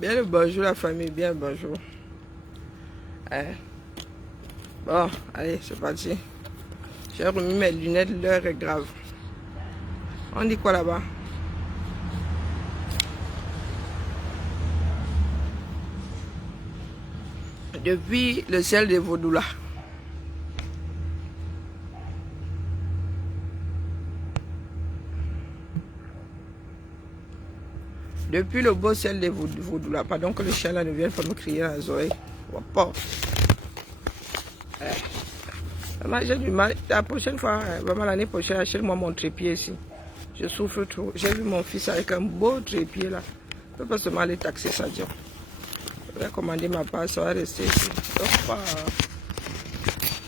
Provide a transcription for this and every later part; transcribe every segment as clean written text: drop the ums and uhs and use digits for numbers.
Bien le bonjour la famille, bien le bonjour. Hein? Bon, allez, c'est parti. J'ai remis mes lunettes, l'heure est grave. On dit quoi là-bas? Depuis le ciel de Vaudoula. Depuis le beau ciel de Vaudoula. Pardon que le chien là ne vienne pas me crier dans les oreilles. Pas. J'ai du mal. La prochaine fois, vraiment l'année prochaine, achète-moi mon trépied ici. Je souffre trop. J'ai vu mon fils avec un beau trépied là. Je ne peux pas seulement aller taxer ça, Dieu. Je vais commander ma part, ça va rester ici.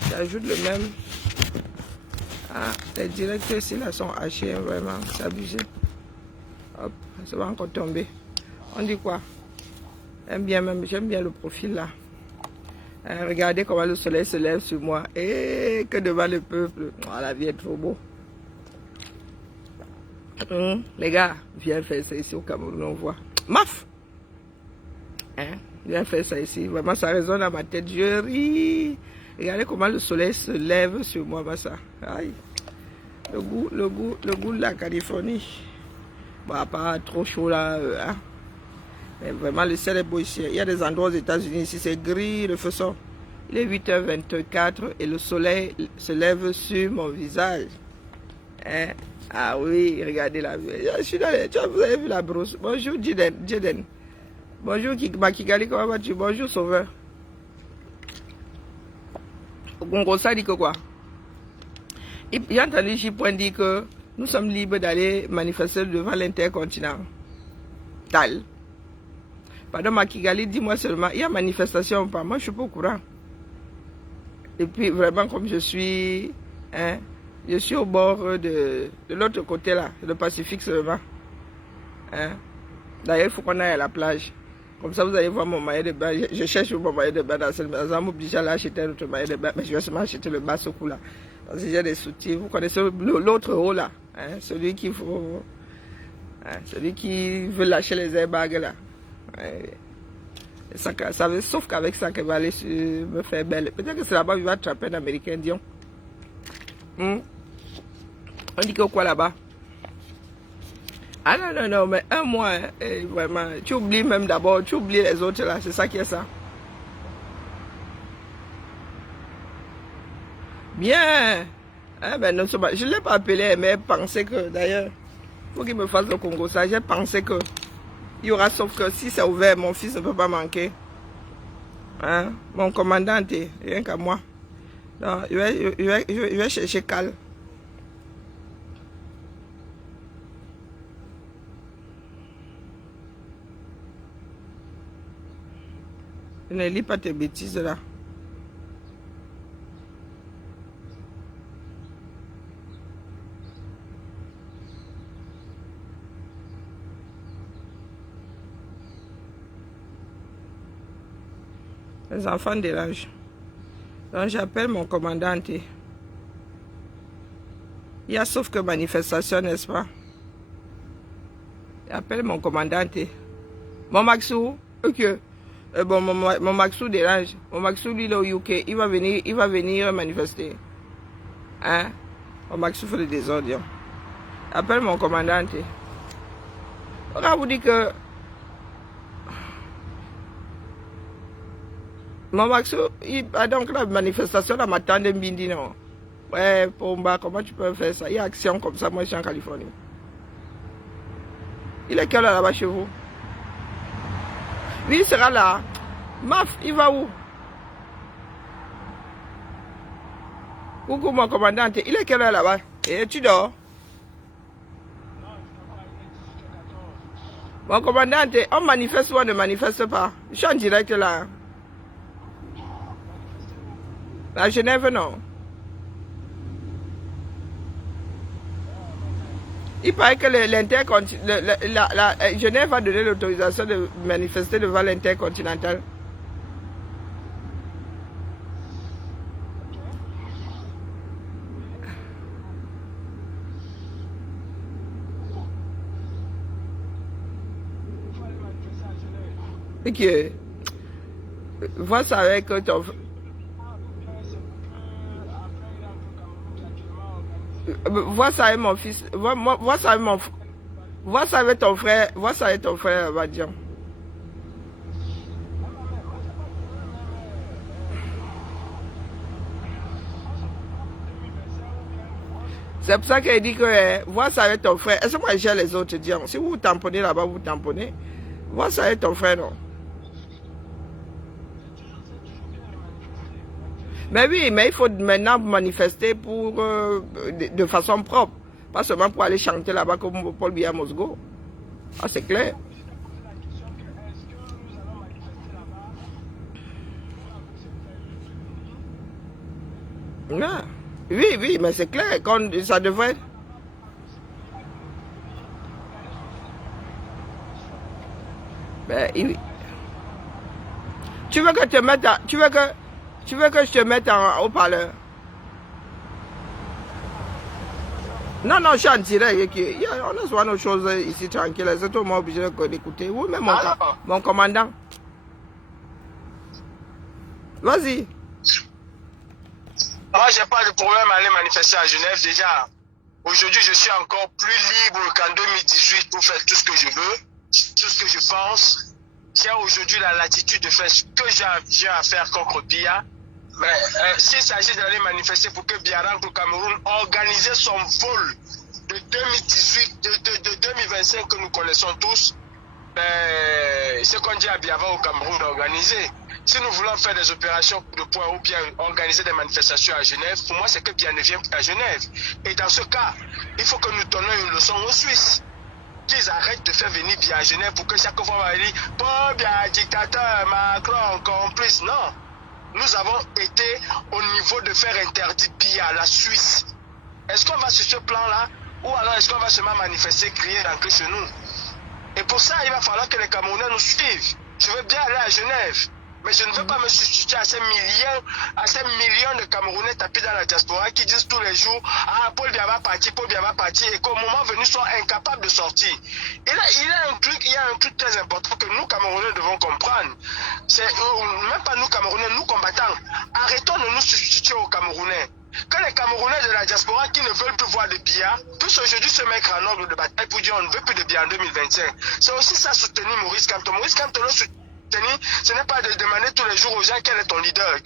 J'ajoute le même. Ah, les directeurs ici là sont hachés, vraiment, c'est abusé. Hop, ça va encore tomber. On dit quoi? J'aime bien le profil là. Regardez comment le soleil se lève sur moi. Et que devant le peuple. Oh, la vie est trop beau. Les gars, viens faire ça ici au Cameroun, on voit. Maf! Viens faire ça ici. Vraiment, ça résonne dans ma tête. Je ris. Regardez comment le soleil se lève sur moi, ça. Aïe. Le goût de la Californie. Bon, pas trop chaud là. Hein. Mais vraiment, le ciel est beau ici. Il y a des endroits aux États-Unis, ici c'est gris, le feu sort. Il est 8h24 et le soleil se lève sur mon visage. Hein? Ah oui, regardez la vue. Je suis dans les... Vous avez vu la brousse. Bonjour, Jaden. Bonjour, Kigali, comment vas-tu? Bonjour, Sauveur. Gongo, ça dit que quoi? J'ai entendu Chipoin dire que nous sommes libres d'aller manifester devant l'intercontinental. Pardon, Makigali, dis-moi seulement, il y a manifestation ou pas? Moi, je ne suis pas au courant. Et puis, vraiment, comme je suis au bord de l'autre côté, là, le Pacifique seulement. Hein? D'ailleurs, il faut qu'on aille à la plage. Comme ça, vous allez voir mon maillot de bain. Je cherche mon maillot de bain dans cette maison. Ça m'oblige à acheter un autre maillot de bain. Mais je vais seulement acheter le bas ce coup-là. Parce que j'ai des soutiens. Vous connaissez l'autre haut, là. Hein? Celui qui faut... Hein? Celui qui veut lâcher les airbags, là. Sauf qu'avec ça, qu'elle va aller me faire belle. Peut-être que c'est là-bas qu'il va attraper un Américain, Dion. On dit que quoi là-bas? Ah non, mais un mois, vraiment, tu oublies même d'abord, tu oublies les autres là, c'est ça qui est ça. Bien. Ben, non, je ne l'ai pas appelé, mais pensé que, d'ailleurs, il faut qu'il me fasse le Congo, ça, j'ai pensé que il y aura, sauf que si c'est ouvert, mon fils ne peut pas manquer. Hein? Mon commandant, rien qu'à moi. Donc, je vais chercher Cal. Ne lis pas tes bêtises là. Les enfants dérangent. Donc j'appelle mon commandant. Il y a sauf que manifestation, n'est-ce pas? J'appelle mon commandant. Mon Maxou, ok. Bon, mon Maxou dérange. Mon Maxou, lui, il est au UK. Il va venir manifester. Hein? Mon Maxou fait le désordre. J'appelle mon commandant. On va vous dire que mon Maxou, donc la manifestation là m'attend de Mbindi, non? Ouais, Pomba, comment tu peux faire ça? Il y a action comme ça, moi je suis en Californie. Il est quelle heure là-bas chez vous? Oui, il sera là. Maf, il va où? Coucou mon commandant, il est quelle heure là-bas? Et tu dors? Mon commandant, on manifeste ou on ne manifeste pas? Je suis en direct là. À Genève, non. Il paraît que Genève a donné l'autorisation de manifester devant l'intercontinental. Ok. Vois ça avec ton... Vois ça avec mon fils. Vois ça avec mon... Vois ça avec ton frère. Vois ça avec ton frère, Badian. C'est pour ça qu'elle dit que vois ça avec ton frère. Est-ce que moi j'ai les autres dire? Si vous tamponnez là-bas, vous tamponnez. Vois ça avec ton frère, non? Mais oui, mais il faut maintenant manifester pour de façon propre. Pas seulement pour aller chanter là-bas comme Paul Biya Mosgo. Ah, c'est clair. Ah. Oui, oui, mais c'est clair. Quand ça devrait... Ben, oui. Tu veux que je te mette tu veux que je te mette en haut-parleur? Non, non, je suis en direct. On a souvent nos choses ici tranquilles. C'est tout le monde obligé d'écouter. Oui, mais mon commandant. Vas-y. Moi, j'ai pas de problème à aller manifester à Genève. Déjà, aujourd'hui, je suis encore plus libre qu'en 2018 pour faire tout ce que je veux, tout ce que je pense. J'ai aujourd'hui la latitude de faire ce que j'ai à faire contre Biya. Mais s'il s'agit d'aller manifester pour que Biya rentre au Cameroun, organiser son vol de 2018, de 2025 que nous connaissons tous, ce qu'on dit à Biya va au Cameroun organiser. Si nous voulons faire des opérations de poing ou bien organiser des manifestations à Genève, pour moi, c'est que Biya ne vient plus à Genève. Et dans ce cas, il faut que nous donnions une leçon aux Suisses. Qu'ils arrêtent de faire venir Biya à Genève pour que chaque fois on va dire « Paul Biya, dictateur, Macron, complice ». Non. Nous avons été au niveau de faire interdire Biya à la Suisse. Est-ce qu'on va sur ce plan-là ou alors est-ce qu'on va seulement manifester, crier, rentrer chez nous? Et pour ça, il va falloir que les Camerounais nous suivent. Je veux bien aller à Genève. Mais je ne veux pas me substituer à ces millions de Camerounais tapis dans la diaspora qui disent tous les jours « Ah, Paul Biya va partir, Paul Biya va partir » et qu'au moment venu sont incapables de sortir. Il y a un truc très important que nous Camerounais devons comprendre. C'est même pas nous Camerounais, nous combattants. Arrêtons de nous substituer aux Camerounais. Que les Camerounais de la diaspora qui ne veulent plus voir de Biya puissent aujourd'hui se mettre en ordre de bataille pour dire on ne veut plus de Biya en 2025. C'est aussi ça soutenir Maurice Kamto. Maurice Kamto le soutenir, ce n'est pas de demander tous les jours aux gens quel est ton leader,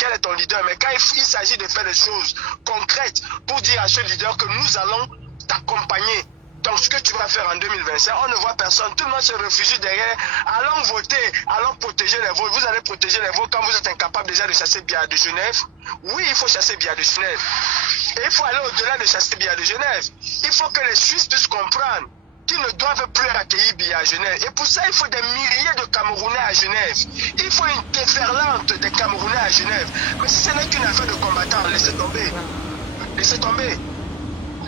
mais quand il s'agit de faire des choses concrètes pour dire à ce leader que nous allons t'accompagner dans ce que tu vas faire en 2025, on ne voit personne, tout le monde se réfugie derrière, allons voter, allons protéger les votes, vous allez protéger les votes quand vous êtes incapable déjà de chasser Biya de Genève. Oui, il faut chasser Biya de Genève, et il faut aller au-delà de chasser Biya de Genève, il faut que les Suisses puissent comprendre qui ne doivent plus accueillir Biya à Genève. Et pour ça, il faut des milliers de Camerounais à Genève. Il faut une déferlante des Camerounais à Genève. Mais si ce n'est qu'une affaire de combattants, laissez tomber. Laissez tomber.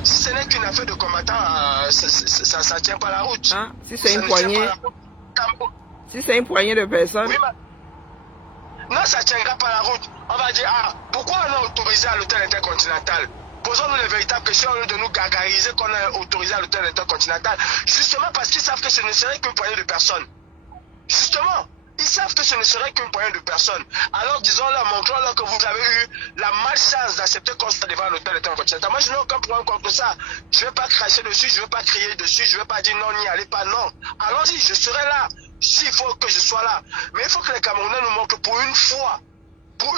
Si ce n'est qu'une affaire de combattants, ça ne tient pas la route. Hein? Si c'est une poignée... Si c'est une poignée de personnes... Oui, non, ça ne tiendra pas la route. On va dire, ah, pourquoi on a autorisé à l'hôtel intercontinental? Posons-nous les véritables questions au lieu de nous gargariser qu'on a autorisé à l'hôtel intercontinental. Justement parce qu'ils savent que ce ne serait qu'une poignée de personnes. Justement, ils savent que ce ne serait qu'une poignée de personnes. Alors disons-leur, montrons-leur que vous avez eu la malchance d'accepter qu'on soit devant l'hôtel intercontinental. Moi, je n'ai aucun problème contre ça. Je ne vais pas cracher dessus, je ne vais pas crier dessus, je ne vais pas dire non, n'y allez pas, non. Allons-y, je serai là. S'il faut que je sois là. Mais il faut que les Camerounais nous montrent pour une fois qu'on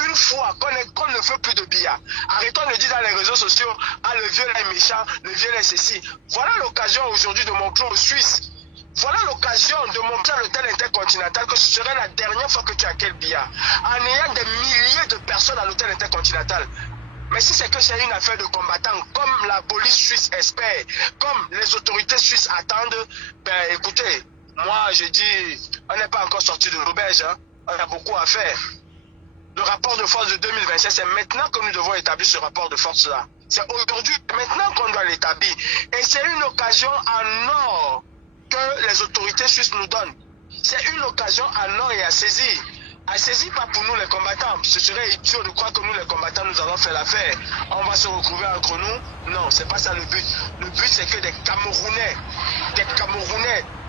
ne veut plus de Biya. Arrêtons de dire dans les réseaux sociaux, ah le vieux est méchant, le vieux est ceci. Voilà l'occasion aujourd'hui de montrer aux Suisses. Voilà l'occasion de montrer à l'hôtel intercontinental que ce serait la dernière fois que tu accueilles Biya. En ayant des milliers de personnes à l'hôtel intercontinental. Mais si c'est que c'est une affaire de combattants, comme la police suisse espère, comme les autorités suisses attendent, ben écoutez, moi je dis, on n'est pas encore sorti de l'auberge, hein. On a beaucoup à faire. Le rapport de force de 2025, c'est maintenant que nous devons établir ce rapport de force-là. C'est aujourd'hui, maintenant qu'on doit l'établir. Et c'est une occasion en or que les autorités suisses nous donnent. C'est une occasion en or et à saisir. À saisir pas pour nous les combattants. Ce serait idiot de croire que nous les combattants, nous allons faire l'affaire. On va se retrouver entre nous. Non, c'est pas ça le but. Le but, c'est que des Camerounais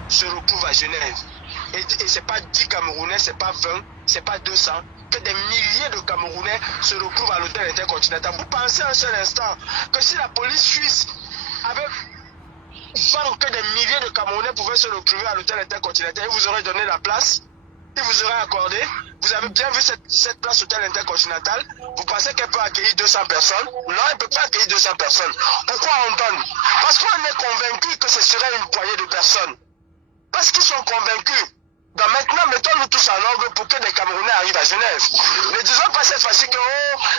se retrouvent à Genève. Et ce n'est pas 10 Camerounais, ce n'est pas 20, ce n'est pas 200, que des milliers de Camerounais se retrouvent à l'hôtel intercontinental. Vous pensez un seul instant que si la police suisse avait vu que des milliers de Camerounais pouvaient se retrouver à l'hôtel intercontinental, il vous aurait donné la place, il vous aurait accordé, vous avez bien vu cette place hôtel intercontinental, vous pensez qu'elle peut accueillir 200 personnes? Non, elle ne peut pas accueillir 200 personnes. Pourquoi on donne? Parce qu'on est convaincu que ce serait une poignée de personnes. Parce qu'ils sont convaincus. Donc maintenant, mettons-nous tous en ordre pour que des Camerounais arrivent à Genève. Ne disons pas cette fois-ci que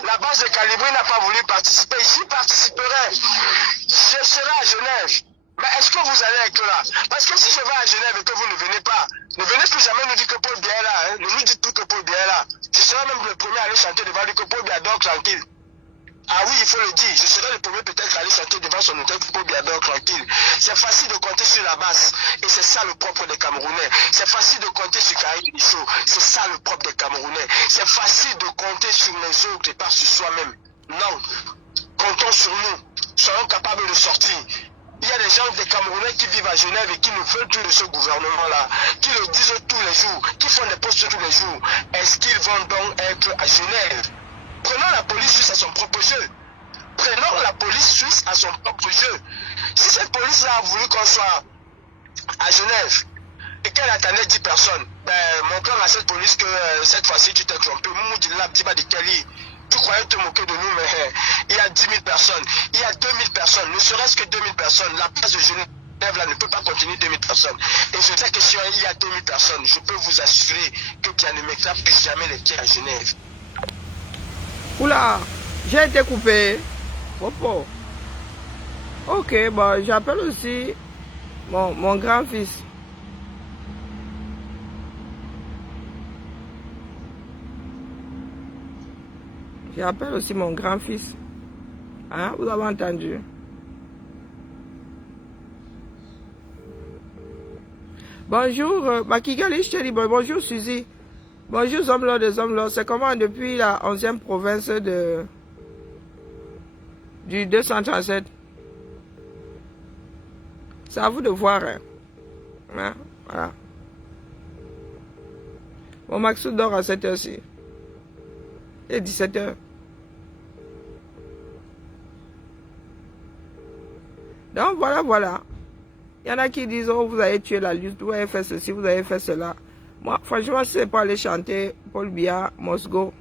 la base de Calibri n'a pas voulu participer. J'y participerai. Je serai à Genève. Mais est-ce que vous allez être là? Parce que si je vais à Genève et que vous ne venez pas, ne venez plus jamais nous dire que Paul Biya est là. Hein. Ne nous dites plus que Paul Biya est là. Je serai même le premier à aller chanter devant lui que Paul Biya dort tranquille. Ah oui, il faut le dire. Je serai le premier peut-être à aller chanter devant son hôtel pour Paul Biya dort tranquille. C'est facile de compter sur la base. Et c'est ça le propre des Camerounais. C'est facile de compter sur Karim Michaud. C'est ça le propre des Camerounais. C'est facile de compter sur les autres et pas sur soi-même. Non. Comptons sur nous. Soyons capables de sortir. Il y a des gens, des Camerounais qui vivent à Genève et qui ne veulent plus de ce gouvernement-là, qui le disent tous les jours, qui font des postes tous les jours. Est-ce qu'ils vont donc être à Genève? Prenons la police suisse à son propre jeu. Prenons la police suisse à son propre jeu. Si cette police-là a voulu qu'on soit à Genève et qu'elle attendait 10 personnes, ben, montrons à cette police que cette fois-ci tu t'es trompé. Tu croyais te moquer de nous, mais il y a 10 000 personnes, il y a 2000 personnes, ne serait-ce que 2000 personnes. La place de Genève là ne peut pas contenir 2000 personnes. Et je sais que si il y a 2000 personnes, je peux vous assurer que Kianemeka ne pisse jamais les pieds à Genève. Oula, j'ai été coupé. Popo. Ok, bon, j'appelle aussi mon grand-fils. J'appelle aussi mon grand-fils. Hein, vous avez entendu? Bonjour, Makigali, je te dis bonjour, Suzy. Bonjour, hommes-là des hommes-là. C'est comment depuis la 11e province du 237? C'est à vous de voir. Hein? Voilà. Mon Maxou dort à 7 h-ci. Il est 17 h. Donc voilà. Il y en a qui disent, oh, vous avez tué la lutte, vous avez fait ceci, vous avez fait cela. Moi, franchement, si c'est pour aller chanter Paul Biya, Mosgo,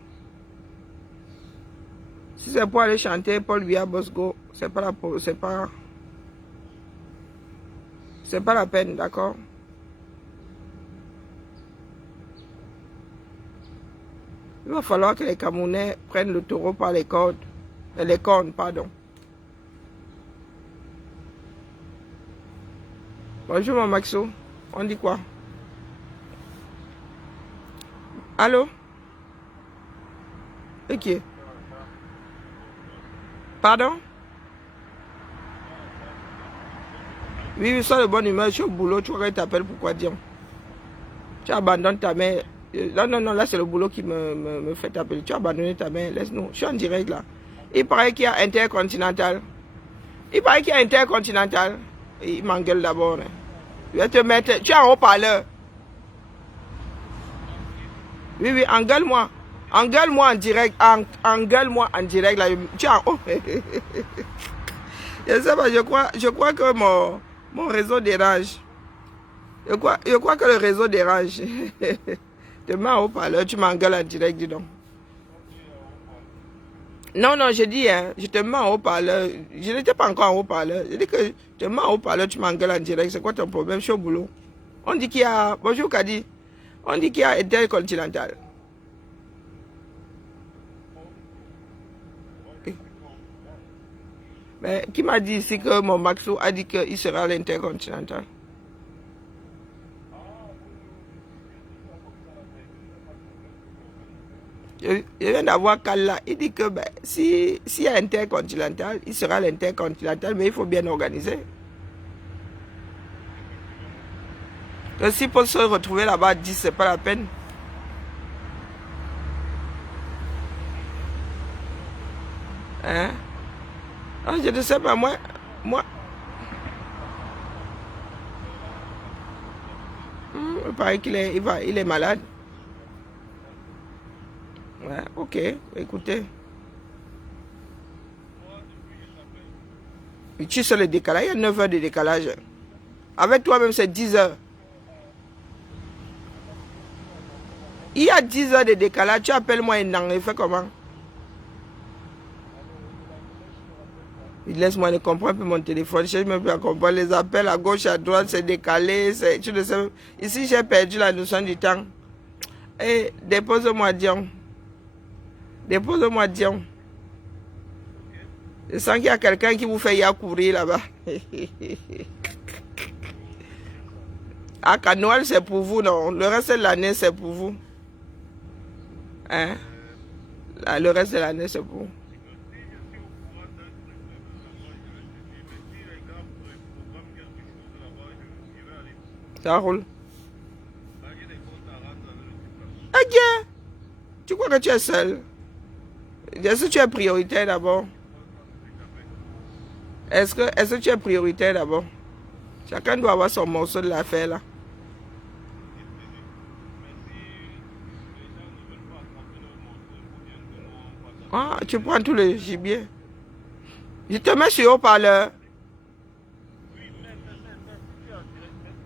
si c'est pour aller chanter Paul Biya, Mosgo, c'est pas la peine, d'accord? Il va falloir que les Camerounais prennent le taureau par les cornes, pardon. Bonjour, mon Maxo. On dit quoi? Allô? Ok. Pardon? Oui, sois de bonne humeur. Je suis au boulot. Tu crois qu'il t'appelle pourquoi dire? Tu abandonnes ta mère. Non, là c'est le boulot qui me fait t'appeler. Tu as abandonné ta mère. Laisse-nous. Je suis en direct là. Il paraît qu'il y a Intercontinental. Il m'engueule d'abord. Hein. Je vais te mettre. Tu es en haut-parleur. Oui, engueule-moi. Engueule-moi en direct. Engueule-moi en direct là. Tu es en haut. Je sais pas, je crois que mon réseau dérange. Je crois que le réseau dérange. Tu mets en haut-parleur, tu m'engueules en direct, dis donc. Non, je dis, hein, je te mets en haut-parleur. Je n'étais pas encore en haut-parleur. Je dis que je te mets en haut-parleur, tu m'engueules en direct. C'est quoi ton problème? Je suis au boulot. On dit qu'il y a... Bonjour, Kadi. On dit qu'il y a Intercontinental. Mais qui m'a dit ici que mon Maxo a dit qu'il sera à l'Intercontinental? Je viens d'avoir Kalla. Il dit que ben, s'il y a Intercontinental, il sera à l'Intercontinental, mais il faut bien organiser. Que si pour se retrouver là-bas, 10, c'est pas la peine. Hein? Ah, je ne sais pas, moi... Il paraît qu'il est, il est malade. Ouais, ok, écoutez. Tu sais le décalage, il y a 9 heures de décalage. Avec toi-même, c'est 10 heures. Il y a 10 heures de décalage, tu appelles moi un an, il fait comment? Laisse-moi ne comprendre plus mon téléphone, je ne sais même plus à comprendre. Les appels à gauche, à droite, c'est décalé. Tu ne sais. Ici, j'ai perdu la notion du temps. Et dépose-moi Dion. Dépose-moi Dion. Je sens qu'il y a quelqu'un qui vous fait y courir là-bas. Ah, qu'à Noël, c'est pour vous, non? Le reste de l'année, c'est pour vous. Hein? Là, le reste de l'année, c'est pour vous. Ça roule. Ok. Tu crois que tu es seul? Est-ce que tu es prioritaire d'abord? Est-ce que tu es prioritaire d'abord? Chacun doit avoir son morceau de l'affaire là. Ah, tu prends tout le gibier. Je te mets sur haut-parleur.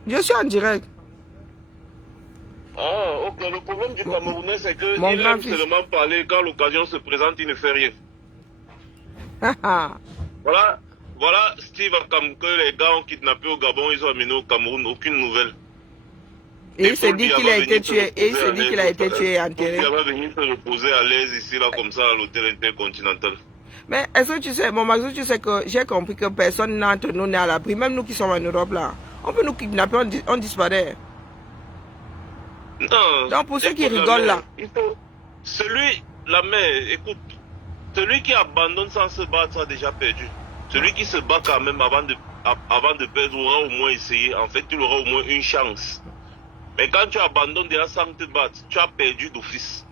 Je suis en direct. Ah, ok. Le problème du Camerounais, c'est qu'il Mon aime grand-fils. seulement parler quand l'occasion se présente, il ne fait rien. Voilà, Steve que les gars ont kidnappé au Gabon, ils ont amené au Cameroun, aucune nouvelle. Et il s'est dit qu'il a été tué. Et il s'est dit qu'il a été tué et enterré. Il va venir se reposer à l'aise ici, là, comme ça, à l'hôtel intercontinental. Mais est-ce que tu sais, mon Maxou, tu sais que j'ai compris que personne d'entre nous n'est à l'abri. Même nous qui sommes en Europe là. On peut nous kidnapper, on disparaît. Non. Donc pour ceux qui rigolent là. Écoute, celui qui abandonne sans se battre a déjà perdu. Celui qui se bat quand même avant de perdre aura au moins essayé. En fait, tu auras au moins une chance. Mais quand tu abandonnes déjà sans te battre, tu as perdu d'office.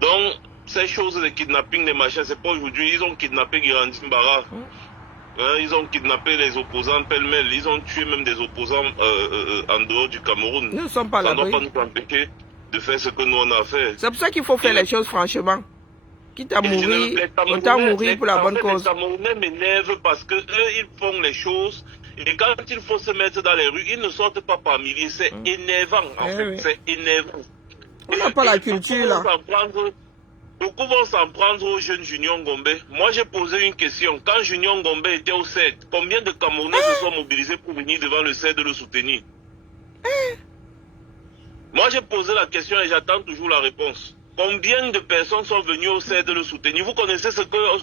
Donc, ces choses de kidnapping, des machins, c'est pas aujourd'hui. Ils ont kidnappé Girandi Mbara. Ils ont kidnappé les opposants pêle-mêle. Ils ont tué même des opposants en dehors du Cameroun. Nous ne sommes pas là. Ça ne doit pas nous empêcher de faire ce que nous on a fait. C'est pour ça qu'il faut faire les choses franchement. Quitte à mourir, autant mourir pour la bonne cause. Les Camerounais m'énervent parce que eux, ils font les choses. Et quand il faut se mettre dans les rues, ils ne sortent pas par milliers. C'est énervant, en fait. Oui. C'est énervant. On n'a pas la culture là. Beaucoup vont s'en prendre aux jeunes Junior Ngombe. Moi, j'ai posé une question. Quand Junior Ngombe était au CED, combien de Camerounais se sont mobilisés pour venir devant le CED le soutenir? Moi, j'ai posé la question et j'attends toujours la réponse. Combien de personnes sont venues au CED le soutenir? Vous connaissez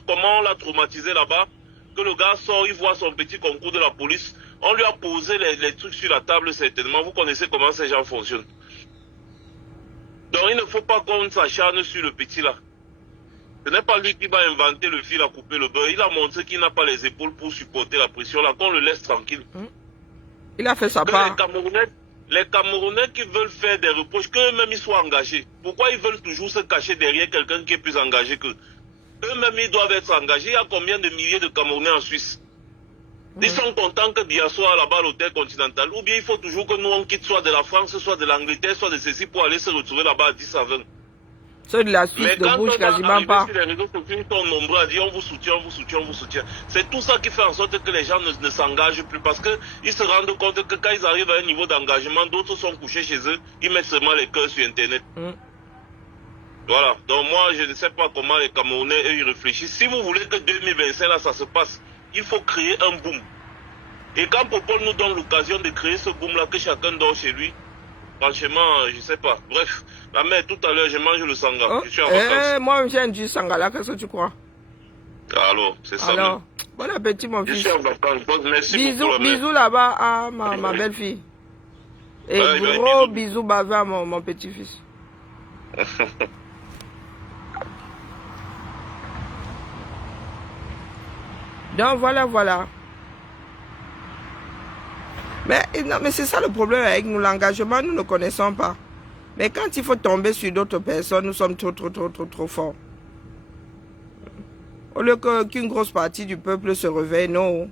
comment on l'a traumatisé là-bas? Que le gars sort, il voit son petit concours de la police. On lui a posé les trucs sur la table, certainement. Vous connaissez comment ces gens fonctionnent. Donc, il ne faut pas qu'on s'acharne sur le petit là. Ce n'est pas lui qui va inventer le fil à couper le beurre. Il a montré qu'il n'a pas les épaules pour supporter la pression là, qu'on le laisse tranquille. Il a fait sa part. Les Camerounais qui veulent faire des reproches, qu'eux-mêmes ils soient engagés. Pourquoi ils veulent toujours se cacher derrière quelqu'un qui est plus engagé qu'eux? Eux-mêmes ils doivent être engagés. Il y a combien de milliers de Camerounais en Suisse? Ils sont contents que Dia soit là-bas à l'hôtel continental. Ou bien il faut toujours que nous on quitte soit de la France, soit de l'Angleterre, soit de ceci pour aller se retrouver là-bas à 10 à 20. Ceux de la Suisse ne bougent quasiment pas. Sur les réseaux sociaux, ils sont nombreux à dire on vous soutient, on vous soutient, on vous soutient. C'est tout ça qui fait en sorte que les gens ne s'engagent plus parce qu'ils se rendent compte que quand ils arrivent à un niveau d'engagement, d'autres sont couchés chez eux, ils mettent seulement les cœurs sur Internet. Voilà. Donc moi, je ne sais pas comment les Camerounais eux, ils réfléchissent. Si vous voulez que 2025 là, ça se passe, il faut créer un boom. Et quand Popol nous donne l'occasion de créer ce boom là, que chacun dort chez lui, franchement, je sais pas. Bref, la mère, tout à l'heure, je mange le sangha. Oh, je suis en vacances. Moi, j'ai du sangha, qu'est-ce que tu crois? Alors, c'est ça. Alors, bon appétit, mon fils. Je suis en vacances. Merci beaucoup. Bisous là-bas à ma belle-fille. Et gros bisous bavés à mon petit-fils. Donc, voilà. Mais c'est ça le problème avec nous, l'engagement, nous ne connaissons pas. Mais quand il faut tomber sur d'autres personnes, nous sommes trop forts. Au lieu qu'une grosse partie du peuple se réveille, non.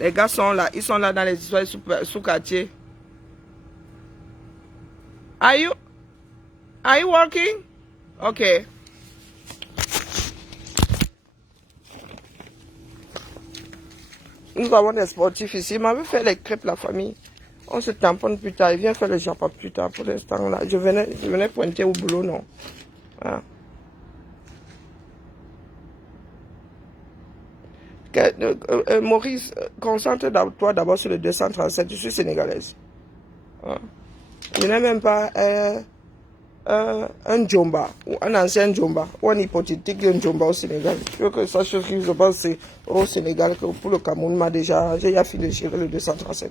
Les gars sont là, ils sont là dans les histoires sous-quartiers. Are you working? Okay. Nous avons des sportifs ici. Il m'avait fait les crêpes, la famille. On se tamponne plus tard. Il vient faire le japa plus tard. Pour l'instant, là, je venais pointer au boulot, non. Ah. Maurice, concentre-toi d'abord sur le 237. Je suis sénégalaise. Ah. Je n'ai même pas un Djomba, ou un ancien Djomba, ou un hypothétique Djomba au Sénégal. Je veux que ça chose que je pense c'est au Sénégal que pour le Cameroun, j'ai déjà fini de gérer le 237.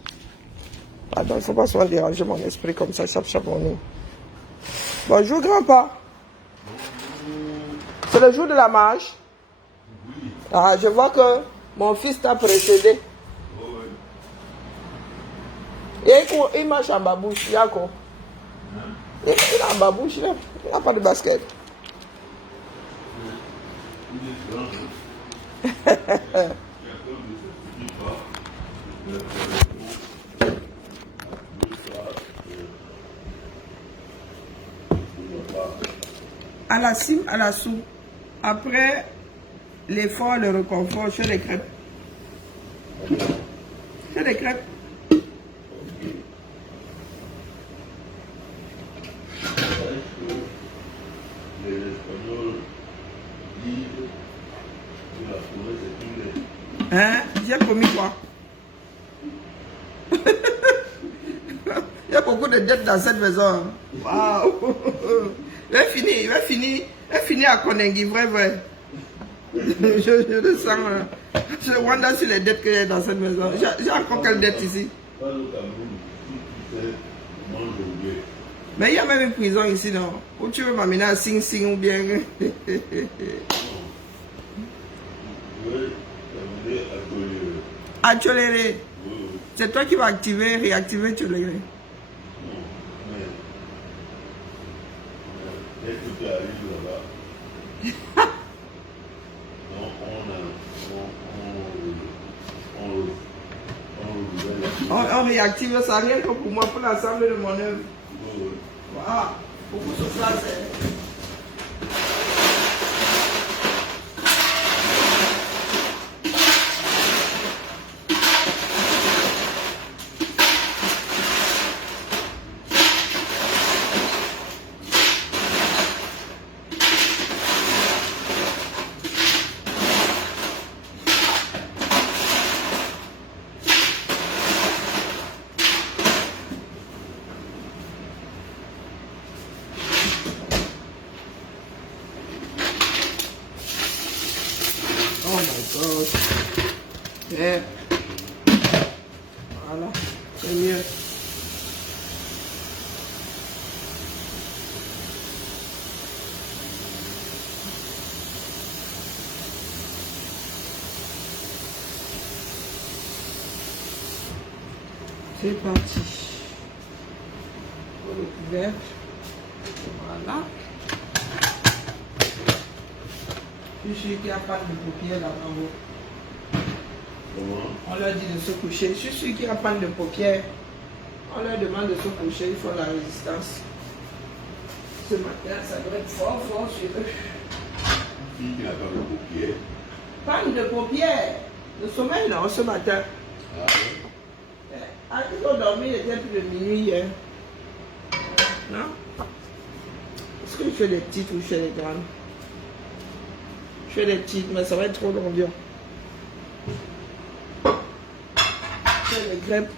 Pardon, il ne faut pas souvent déranger mon esprit comme ça, chaque mon nom. Bonjour grand-pa. C'est le jour de la marche. Ah, je vois que mon fils t'a précédé. Et il marche en babouche, Yako. Il est en babouche, il n'a pas de basket. À la cime, à la soupe, après l'effort, le réconfort, je fais des crêpes. Je fais des crêpes. Hein? J'ai commis quoi? Il y a beaucoup de dettes dans cette maison. Waouh! Il va finir à Konengi, vrai. Je le sens. Je me wonder sur les dettes qu'il y a dans cette maison. J'ai encore quelle dette ici? Mais il y a même une prison ici, non? Où tu veux m'amener à Sing Sing ou bien? À Tcholéré. C'est toi qui vas réactiver Tcholéré. On réactive ça rien que pour moi, pour l'ensemble de mon œuvre. Voilà. Beaucoup de ça, c'est... Oh my God. Yeah. Voilà. C'est mieux. C'est parti. Pour le couvercle. Voilà. Je suis sûr qu'il n'y a pas de paupières là-bas. On leur dit de se coucher. Je suis sûr qu'il n'y a pas de paupières. On leur demande de se coucher. Il faut la résistance. Ce matin, ça doit être fort sur eux. Qui n'a pas de paupières? Pas de paupières. Le sommeil, non, ce matin. Ah ouais? Ils ont dormi, il était plus de minuit hier. Non? Est-ce que je fais des petites ou je fais des grandes? Je fais des petites, mais ça va être trop long, dur. Je fais des crêpes.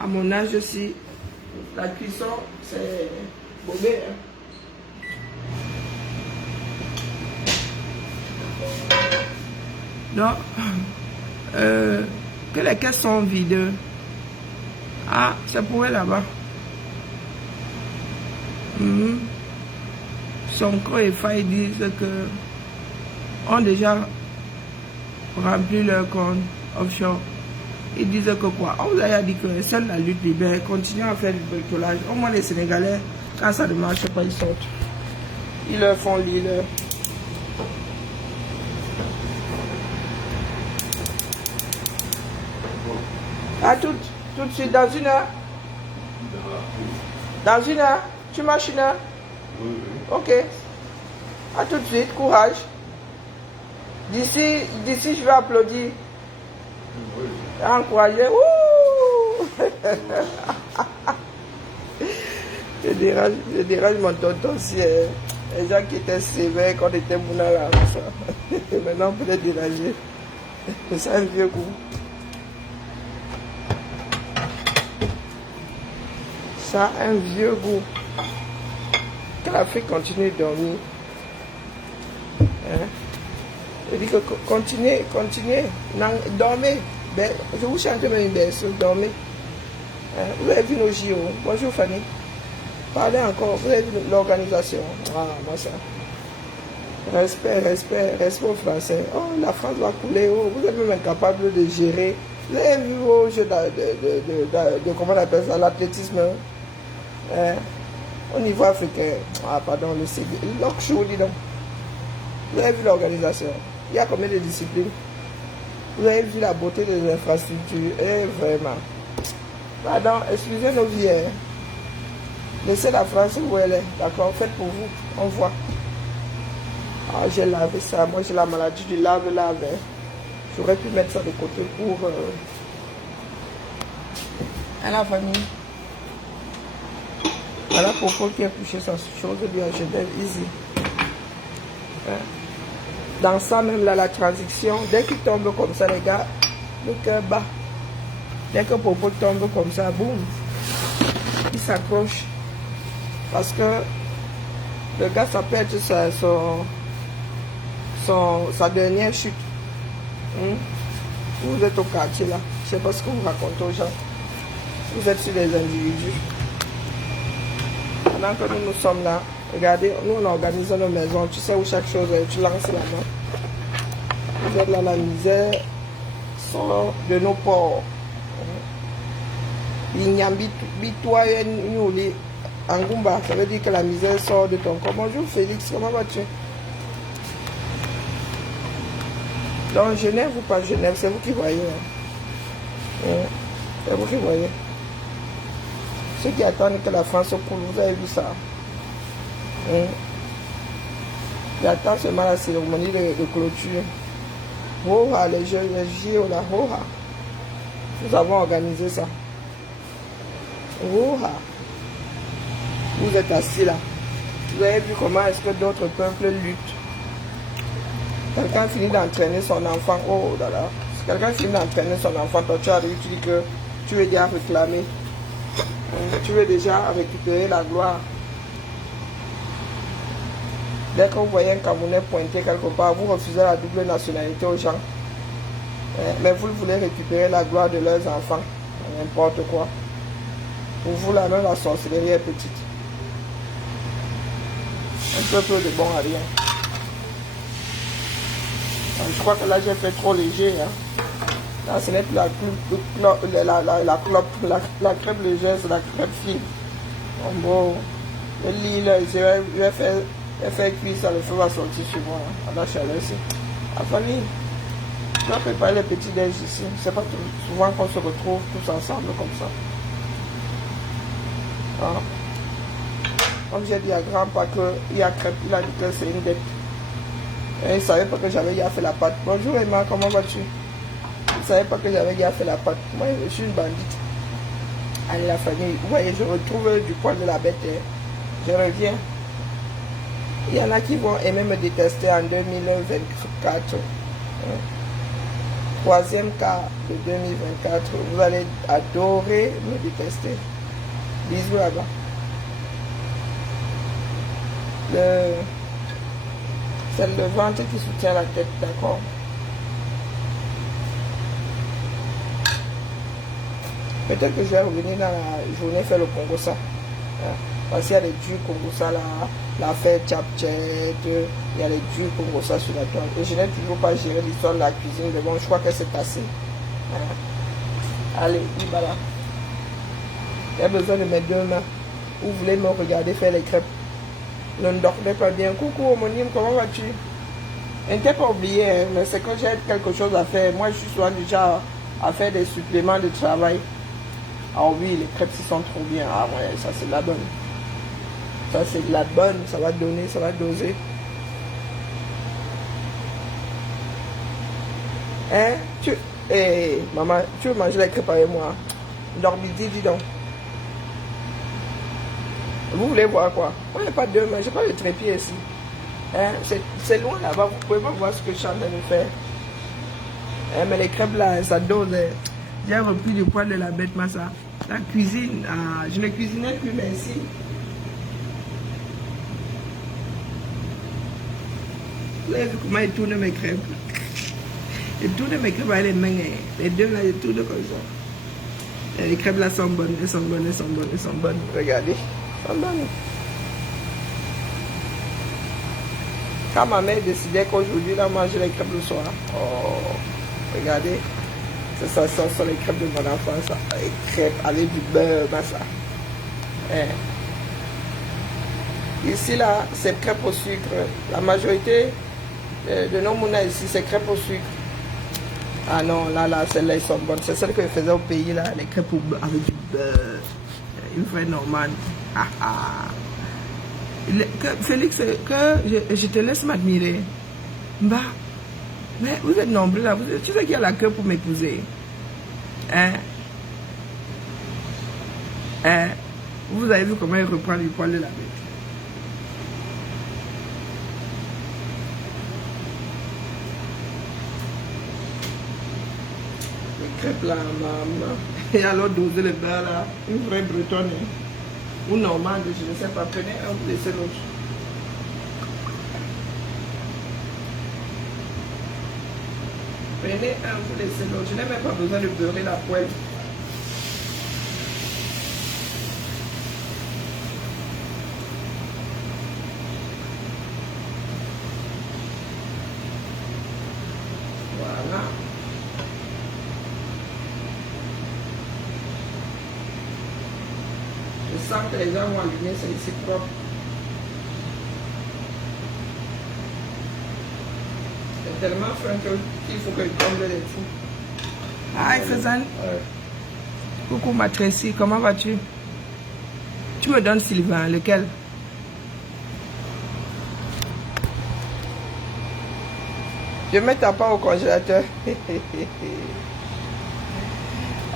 À mon âge aussi, la cuisson, c'est bobé. Hein? Donc, que les caisses sont vides. Ah, c'est pour elle là-bas. Sonko et Faye disent que ont déjà rempli leur compte offshore. Ils disent que quoi? On vous a dit que seule la lutte libère, continuent à faire du bricolage. Au moins les Sénégalais, quand ça ne marche pas, ils sortent. Ils leur font l'île. À tout de suite, dans une heure. Dans une heure, Tu machines, hein? Oui, oui. Ok. À tout de suite, courage. D'ici, je vais applaudir. Oui. Encourager. Ouh! je dérange mon tonton si les gens qui étaient sévères quand on était mouna là. Et maintenant, on peut les déranger. C'est un vieux goût. Ça a un vieux goût. Que l'Afrique continue de dormir. Hein? Je dis que continuez. Dormez. Je vous chante même une baisse. Dormez. Hein? Vous avez vu nos JO. Bonjour Fanny. Parlez encore. Vous avez vu l'organisation. Ah, moi ça. Respect aux Français. Oh, la France va couler. Oh, vous êtes même incapable de gérer. Vous avez vu vos jeux de comment on appelle ça, l'athlétisme. Hein? Au niveau africain, ah pardon, le CB, l'Okchou, dis donc. Vous avez vu l'organisation. Il y a combien de disciplines? Vous avez vu la beauté des infrastructures. Et vraiment. Pardon, excusez nos vies. Hein. Laissez la France où elle est. D'accord, faites pour vous. On voit. Ah, j'ai lavé ça. Moi, j'ai la maladie du lave-lave. Hein. J'aurais pu mettre ça de côté pour... à la famille. Voilà pourquoi qui a couché sa chose de bien Genève, easy. Hein? Dans ça même là, la transition, dès qu'il tombe comme ça, les gars, le cœur bat. Dès que Popo tombe comme ça, boum, il s'accroche. Parce que le gars, ça peut être sa dernière chute. Vous êtes au quartier là, je sais pas ce que vous racontez aux gens. Vous êtes sur les individus. Pendant que nous sommes là, regardez, nous on organise nos maisons, tu sais où chaque chose est, tu lances la main. Vous êtes là, la misère sort de nos ports. Angumba, ça veut dire que la misère sort de ton corps. Bonjour Félix, comment vas-tu? Donc Genève ou pas Genève, c'est vous qui voyez. Hein? C'est vous qui voyez. Ceux qui attendent que la France coule, vous avez vu ça. J'attends seulement la cérémonie de clôture. Hoha, les JO là, hoha. Nous avons organisé ça. Hoha. Vous êtes assis là. Vous avez vu comment est-ce que d'autres peuples luttent. Quelqu'un finit d'entraîner son enfant. Oh là là. Si quelqu'un finit d'entraîner son enfant, toi tu arrives, tu dis que tu veux déjà réclamer. Tu veux déjà récupérer la gloire. Dès que vous voyez un Camerounais pointé quelque part, vous refusez la double nationalité aux gens. Mais vous voulez récupérer la gloire de leurs enfants. N'importe quoi. Pour vous, là même la sorcellerie est petite. Un peuple de bon à rien. Je crois que là j'ai fait trop léger. Hein. Là ce n'est plus la crêpe légère, c'est la crêpe fine. Bon, le lit là, je vais faire cuire ça, le feu va sortir sur moi. Hein, à la chaleur ici. La famille, je vais préparer les petits déj ici. C'est pas souvent qu'on se retrouve tous ensemble comme ça. Hein? Comme j'ai dit à grand-papa qu'il y a crêpe, il a dit que c'est une dette. Et il ne savait pas que j'avais déjà fait la pâte. Bonjour Emma, comment vas-tu? Il ne savait pas que j'avais déjà fait la pâte. Moi, je suis une bandite. Allez, la famille, vous voyez, je retrouve du poil de la bête. Hein. Je reviens. Il y en a qui vont aimer me détester en 2024. Hein. Troisième quart de 2024. Vous allez adorer me détester. Bisous là-bas. C'est le ventre qui soutient la tête, d'accord? Peut-être que je vais revenir dans la journée faire le Congo-ça. Hein? Parce qu'il y a les dieux Congo-ça là, la fête Tchap-Tchet, il y a les dieux Congo-ça sur la toile. Et je n'ai toujours pas géré l'histoire de la cuisine, mais bon, je crois que c'est passé. Hein? Allez, voilà. Il y a besoin de mes deux mains. Vous voulez me regarder faire les crêpes? Ne dormez pas bien. Coucou homonyme, comment vas-tu? Je ne t'ai pas oublié, hein, mais c'est que j'ai quelque chose à faire. Moi, je suis souvent déjà à faire des suppléments de travail. Ah oui, les crêpes, ils sont trop bien. Ah ouais, ça c'est la bonne. Ça, c'est de la bonne. Ça va donner, ça va doser. Hein? Maman, tu veux manger les crêpes avec moi? Dormidi, dis donc. Vous voulez voir quoi? Moi, il n'y a pas de main, j'ai pas de trépied ici. Hein? C'est loin là-bas, vous pouvez pas voir ce que je suis en train de faire. Hein? Mais les crêpes là, ça dose. J'ai repris le poil de la bête massa. La cuisine, je ne cuisinais plus, mais ici. Vous avez vu comment il tourne mes crêpes? Il tourne mes crêpes avec les mains. Les deux là, ils tournent comme ça. Et les crêpes là sont bonnes, elles sont bonnes, elles sont bonnes, elles sont bonnes. Regardez, elles sont bonnes. Quand ma mère décidait qu'aujourd'hui, là, manger les crêpes le soir. Oh, regardez. C'est ça, ça sont les crêpes de mon enfance. Les crêpes avec du beurre, ça. Hein. Ici, là, c'est crêpes au sucre. La majorité de nos mounas ici, c'est crêpes au sucre. Ah non, là, celles-là, elles sont bonnes. C'est celles que je faisais au pays, là, les crêpes avec du beurre. Une vraie normande. Ah ah. Félix, que je te laisse m'admirer. Bah, mais vous êtes nombreux là. Tu sais qu'il y a la queue pour m'épouser. Hein? Hein? Vous avez vu comment il reprend le poil de la bête. Crêpes là, maman. Et alors doser le beurre là, une vraie bretonne, hein. Ou normande, je ne sais pas, prenez un, vous laissez l'autre. Prenez un, vous laissez l'autre. Je n'ai même pas besoin de beurrer la poêle. Voilà. Je sens que les gens vont allumer, c'est ici propre. C'est tellement fin qu'il faut que je comble les trous. Hi Faisan. Coucou ma Tracy, comment vas-tu? Tu me donnes Sylvain, lequel? Je mets ta part au congélateur.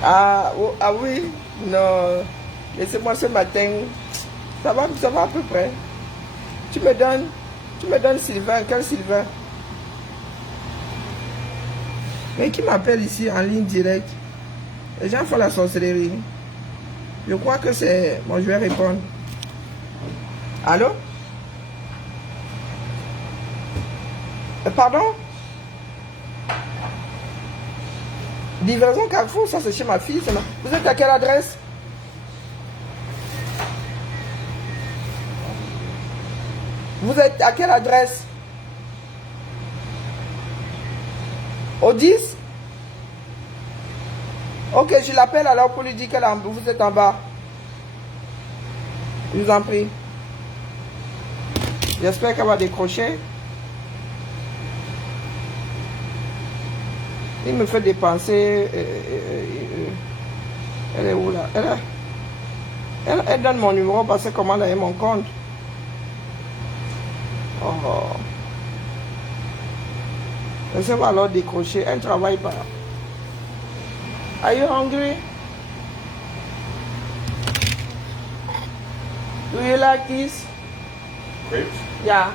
Ah oui, non. Laissez-moi ce matin. Ça va à peu près. Tu me donnes Sylvain. Quel Sylvain? Mais qui m'appelle ici en ligne directe? Les gens font la sorcellerie. Je crois que c'est... Bon, je vais répondre. Allô? Pardon? Livraison Carrefour, ça c'est chez ma fille. Vous êtes à quelle adresse? Vous êtes à quelle adresse? Au 10? Ok, je l'appelle alors pour lui dire que vous êtes en bas. Je vous en prie. J'espère qu'elle va décrocher. Il me fait dépenser. Elle est où là? Elle donne mon numéro parce que comment elle a mon compte. Oh. Laissez-moi alors décrocher. Elle ne travaille pas. Are you hungry? Do you like this? Grapes? Yeah.